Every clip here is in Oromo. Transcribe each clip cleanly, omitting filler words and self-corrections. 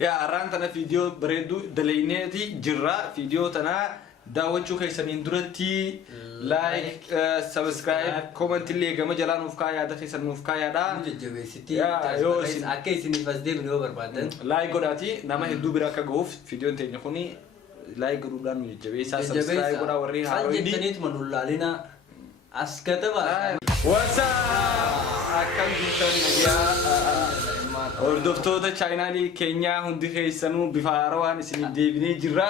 يا أرانتنا فيديو بريدو دلينيتي جرا فيديو تنا داوتشو كيسن اندرتي لايك سبسكرايب كومنت اللي جم جلان وفكايا ده كيسن وفكايا ده يا يوس أكيد نفسدي من هو بربادن لايك قراتي نما هدو براك جوف فيديو انت نخوني لايك قرودان من الجبي سبسكرايب قرا وري هاروي دي تنيت من الله لنا أسكتبا وسا أكمل جدا يا Hordoftoota chaayinaalii Keenyaa hundi keessanuu bifa haarawaan isin deebinee jirra.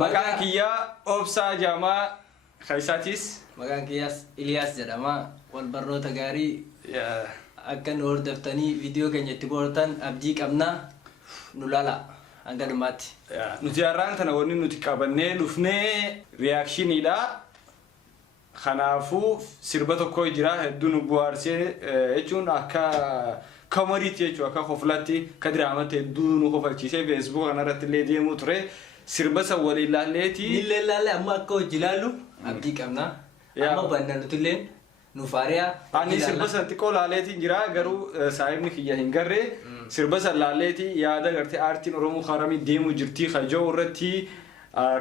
Maqaan kiyyaa Obsaa Jaamaa Kaisaatis. Maqaan kiyyaas Iliyaas jedhama. Wal barnoota gaarii akka nu hordoftanii viidiyoo keenya itti boortan abdii qabna. Nu lala hanga dhumaatti. Nuti har'aan tana wanni nuti qabannee dhufnee reaakshiniidha. Kanaafuu sirba tokko jira hedduu nu bu'aarsee jechuun akka كمريتي يجوا كخفلاتي كدرامات دون وخفلتي فيسبوك أنا رحت اللي دي مطرة سربس أولي لا ليتي لا أما كو جلالو أبدي كمنا أما بنا نتلين نفاريا أني سربس أنت كول لاليتي جرا غرو سايبني خيا هنگره سربس لاليتي يادا غرتي آرتين رومو خارمي ديمو جرتي خجو ورتي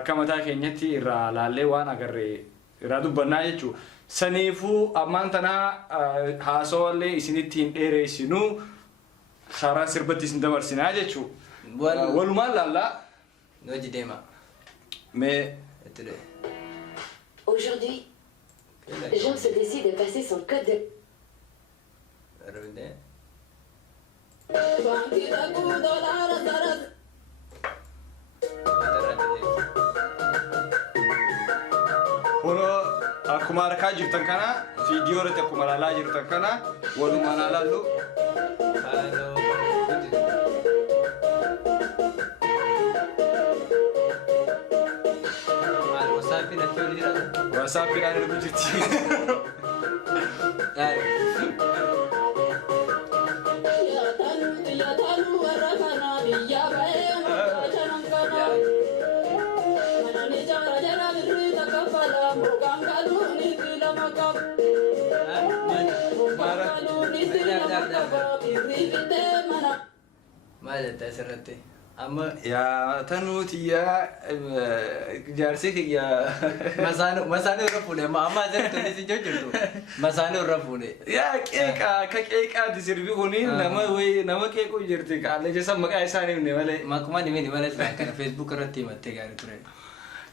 كمتا كينيتي را لالي وانا غره رادو بنا يجوا سنيفو أمانتنا حاسولي إسنتين إيريسينو خارا سربتي سندمر سناجة شو والما لا نوجي ديما mais aujourd'hui Jean se décide de passer son code de akkuma arkaa jirtan kana viidiyoo irratti akkuma ilaalaa jirtan kana walumaan ilaallu. WhatsAppidhaan ergu jirti. ما جت أسرتي أما يا تنوتي يا جارسك يا مسانو رفوني ما زلت نسي جوجلتو مسانو رفوني يا كيكا تسيربي هوني نما كيكو جرتك على جسم مكاي ساني من مالي ما كمان مني مالي كان فيسبوك رتي متى قاعد ترى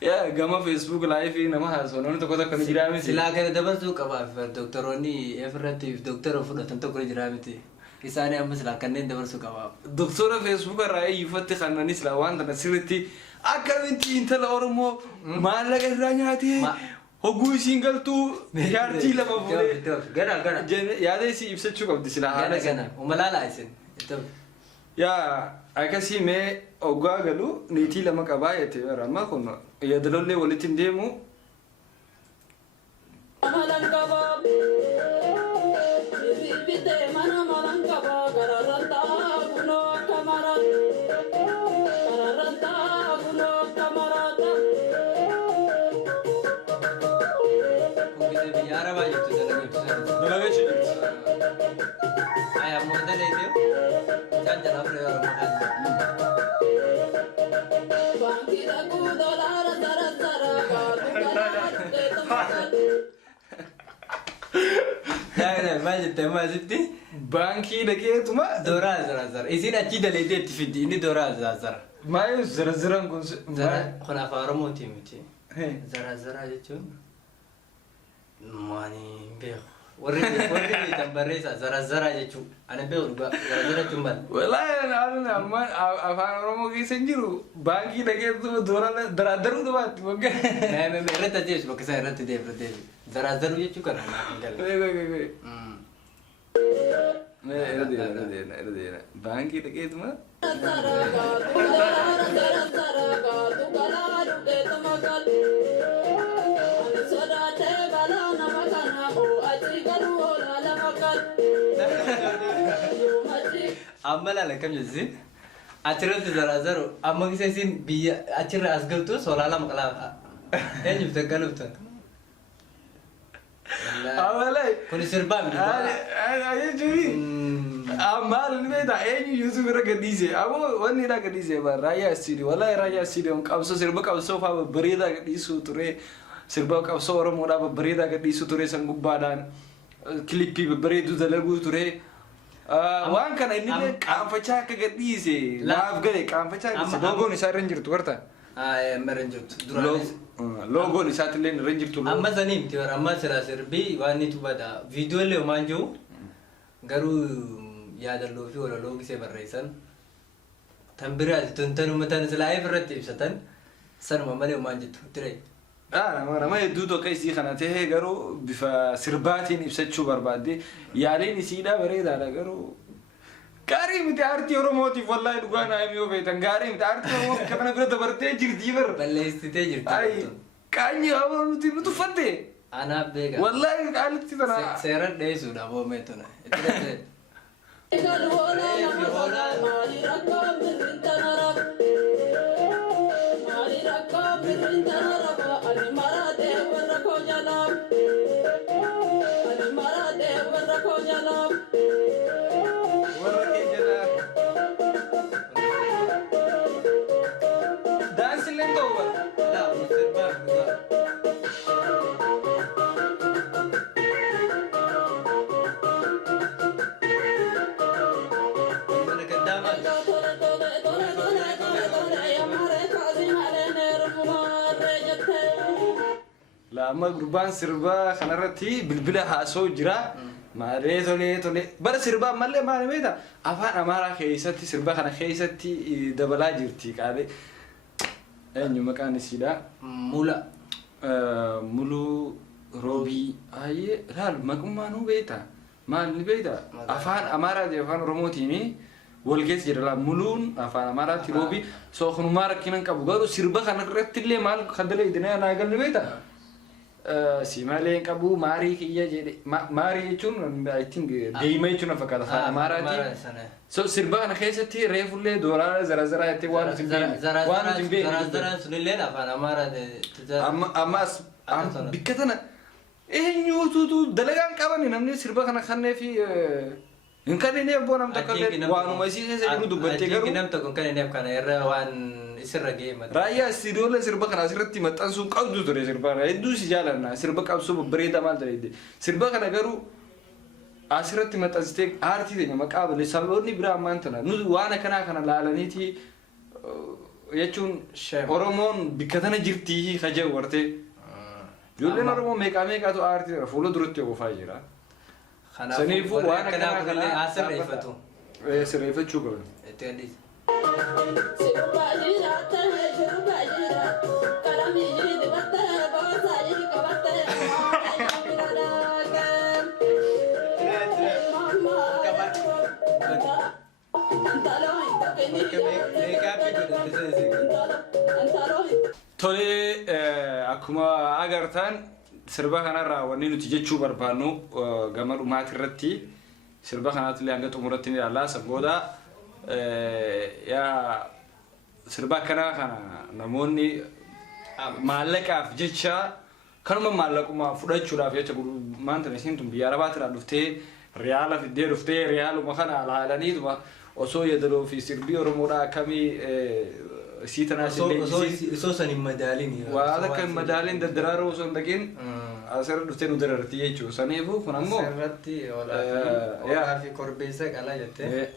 يا جماعة فيسبوك لايف نما هاسونو تقول لك نجرامي سلا كده دبستو كبا دكتوروني إفرتي دكتور فلو تنتقل جرامتي إساني أمس لا كنين دبستو كبا دكتور فيسبوك رأي يفتح خناني سلاوان تنسيرتي أكملتي أنت الأورمو ما لك الرانياتي هو سينجل تو يارتي لما بقول جنا يا ده سي يبسط شو قبضي سلا جنا وملا لا يسن يا أكاسي مي أوغا قالوا نيتي لما كباية تيرا ما كنا يدلون لي ولتين ديمو ما زبتي بانكي لقيت ما دورا زر إذن أكيد اللي دي تفيدي إني دورا زر ما يزر زران كون زر خنا فارمو تيمتي زر جتون ماني بيخ وري تنبريس زر جتون أنا بيخ زر جمال والله أنا أما أفارمو كي سنجرو بانكي لقيت دورا درادرو دوات ممكن ما رت تيجي بس كسر رت ديف زر جتون كنا وي إردينا بانكي لقيت ما أملا لكم جزء أشرت زرازرو أما كيسين بي أشر أسقطو سولالا مقلا هني بتكلم تون أولي كل سربا من أنا جوي Maal ni beektaa eenyu Yusuf irra gadhiise ammoo wanni irra gadhiise raayyaa istiidiyoo wallahi raayyaa istiidiyoo qabsoo sirba qabsoo fa'aa bareedaa gadhiisuu ture sirba qabsoo Oromoodhaa bareedaa gadhiisuu ture san gubbaadhaan kilippii bareeduu dalaguu ture waan kana inni qaanfachaa akka gadhiise laaf gale qaanfachaa gadhiise loogoon isaa irra hin jirtu gartaa. Irra hin jirtu duraanis. Loogoon isaatiillee irra hin jirtu. Amma sanii miti bara amma sirraa sirbii waan ni tubata viidiyoolee homaan jiru garuu yaadalloo fi walaloo gisee barreessan tan biraati tuntanuma tan silaayif irratti ibsatan sanuma malee homaan jettu ture. Nama hedduutu akka isii kana ta'e garuu bifa sirbaatiin ibsachuu barbaadde yaaliin isiidhaa bareedaadha garuu gaarii miti aartii Oromootiif wallahi dhugaa naa himuu feetan gaarii miti aartii Oromoo kana bira dabartee jirti bar. Balleessitee jirti. Qaanyi hawa nuti nuti uffatte. Anaaf beeka. Wallahi qaalitti tana. Seeran dheessuudha boomeetuna. Amma gurbaan sirbaa kanarratti bilbila haasoo jira maalee tolee bara sirbaa malee maal beektaa afaan Amaaraa keessatti sirba kana keessatti dabalaa jirti qaalee eenyu maqaan isiidha Muluu Roobii ayyee laal maqummaa nu beektaa maal ni beektaa afaan Amaaraatii afaan Oromootiin wal keessa jira Muluun afaan Amaaraatti Roobii soo kunumaa rakkinan qabu garuu sirba kanarratti illee maal kan dalaydinaa naa galni beektaa. Si malee qabu maarii kiyya jedhe maarii jechuun I think deema jechuun fakkaata afaan Amaaraatti. So sirba kana keessatti reefullee doolaara zara jettee waan nuti hin beekne. Zara sunillee afaan Amaaraatti. Ammas bikka tana eenyuutu dalagaan qabani namni sirba kana kanneefi hin kanneeneef boo nam tokko waanuma isii keessa jiru dubbattee garuu. Nam tokko hin kanneeneef kana irra waan isirra ga'e mata. Raayyaa istiidiyoolee sirba kana asirratti maxxansuu qabdu ture sirba kana hedduu si jaalanna sirba qabsoo babbareedaa maal ta'e sirba kana garuu asirratti maxxansitee aartii teenya maqaa balee sababoonni biraa ammaan tana nuti waan akkanaa kana laalaniiti jechuun Oromoon bikka tana jirtii kaja'u wartee ijoolleen Oromoo meeqaatu aartii fuula duratti oofaa jira. Saniifuu waan akkanaa kana asirreeffatu. Sirreeffachuu qaban. Tole akkuma agartan sirba kanarraa wanni nuti jechuu barbaannu gama dhumaati irratti sirba kanaatti hanga xumuratti ni ilaalla sabooda yaa sirba akkanaa kana namoonni maallaqaaf jecha kanuma maallaquma fudhachuudhaaf jecha maanta isiin tun biyya arabaatirraa dhuftee riyaala fiddee dhuftee riyaaluma kana laalaniituma osoo yeedaloo fi sirbii Oromoodhaa akkamii isii tanaas illee osoo san hin madaalin waan akka hin madaalin daddaraaroo osoo hin dhaqin asirra dhuftee nu darartii jechuudha saniifuu kun ammoo asirratti olaa fi korbeessa qalaa jettee.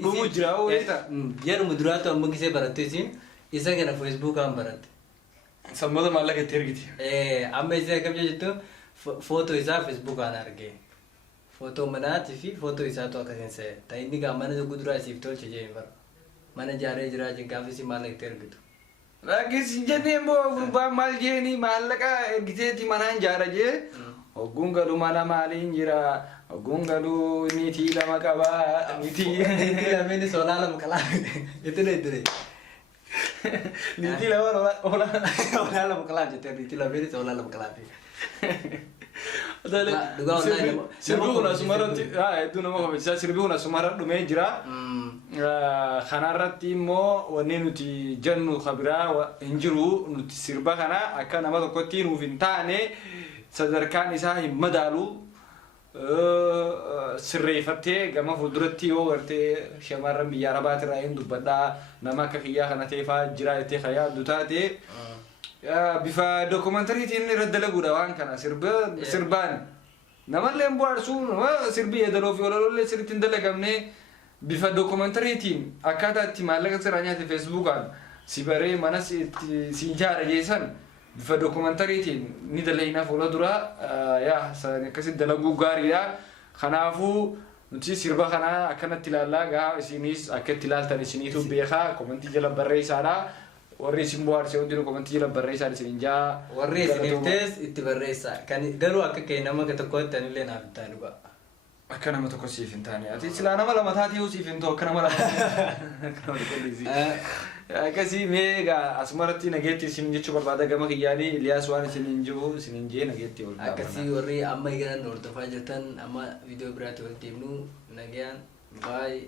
Dhumu jira wayita. Yeruma duraatu amma gisee barattu isin isa kana feesbuukaan baratte. Sammata maallaqa itti ergiti. Amma isa akkam jettu footoo isaa feesbuukaan argee. Footoo manaatii fi footoo isaatu akkasiin se'e. Ta inni gaa mana tokko duraa siif tolche jee bara. Mana ijaaree jiraa jeen gaafisi maallaqa itti ergitu. Rakkisi jennee immoo gurbaan maal jeeni maallaqa ergiteeti manaan ijaara jee. Ogguun galuu mana maaliin jira. Ogguun galuu niitii lama qabaa. Niitii lameen soolaa lama qalaa. Itti Niitii lama olaa lama qalaa jettee niitii lameen soolaa lama qalaa. Sirbi kun asumarratti hedduu nama hojjechaa sirbi kun asumarra dhumee jira. Kanarratti immoo wanni nuti jennu kabiraa hin jiru nuti sirba kana akka nama tokkotti nuuf hin taane sadarkaan isaa hin madaalu sirreeffattee gama fuulduratti yoo gartee shamarran biyya arabaatirraa hin dubbadhaa nama akka kiyyaa kana ta'eefaa jira jettee kan yaaddu taate. Bifa dokumentariitiin irra dalaguudha waan kana sirbaan namallee bohaarsu sirbi yeedaloo fi ololollee sirriitti hin dalagamne bifa dokumentariitiin akkaataa itti maallaqa sirraa nyaate feesbuukaan si baree mana si ijaara jeessan bifa dokumentariitiin ni dalaginaa fuula dura akkasitti dalaguu gaariidha. Kanaafuu nuti sirba kana akkanatti ilaallaa gaa isinis akka itti ilaaltan isiniitu beekaa komentii jala barreessaadha. Warri isin bohaarsee hundi komentii jala barreessaa isin jaa. Warri isiniftees itti barreessaa. Kan garuu akka kee nama tokkotti anillee naaf itti dhugaa. Akka nama tokko siif hin taane ati silaa nama lama taatee siif hin ta'u akka nama lama. Akkasii mee egaa asumarratti nageetti isin jechuu barbaada gama kiyyaanii Iliyaas waan isin hin jiru isin hin jee nageetti ol. Akkasii warri amma eegalan hordofaa jirtan amma viidiyoo biraatti wal deemnu nagayaan baay'ee.